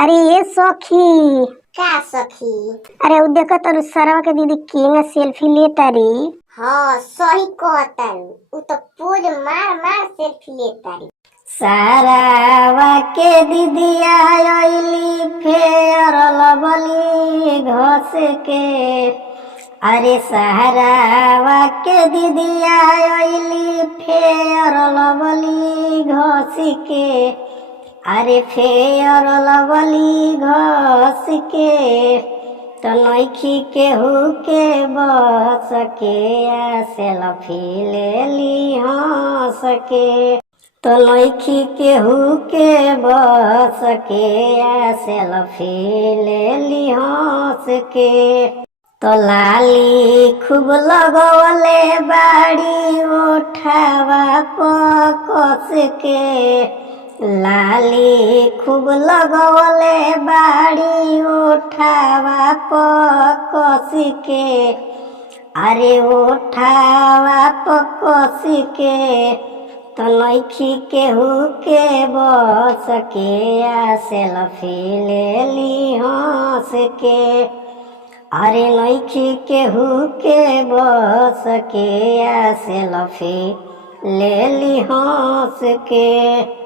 अरे ये सखी। का सखी। अरे उ देखो तो सरवा के दीदी केंगा सेल्फी लेता री। हाँ सही कहतारू, उ तो पोज मार मार सेल्फी लेतारी। सारावा के दीदिया आइली फेर लवली घस के। अरे सारावा के दीदिया आइली फेर लवली घस के। अरे फेर लवली घस के तो नइखी केहू के बस के सेल्फी ले ली हंस के। तो नइखी केहू के बस के सेल्फी ले ली हंस के। तो लाली खूब लगवले बाड़ी ओठावा कस के। लाली खूब लगवले बाड़ी ओठावा कस के। अरे ओठावा कस के तो नइखी केहू के बस के सेल्फी ले ली हंस के। अरे नइखी केहू के बस के सेल्फी ले ली हंस के।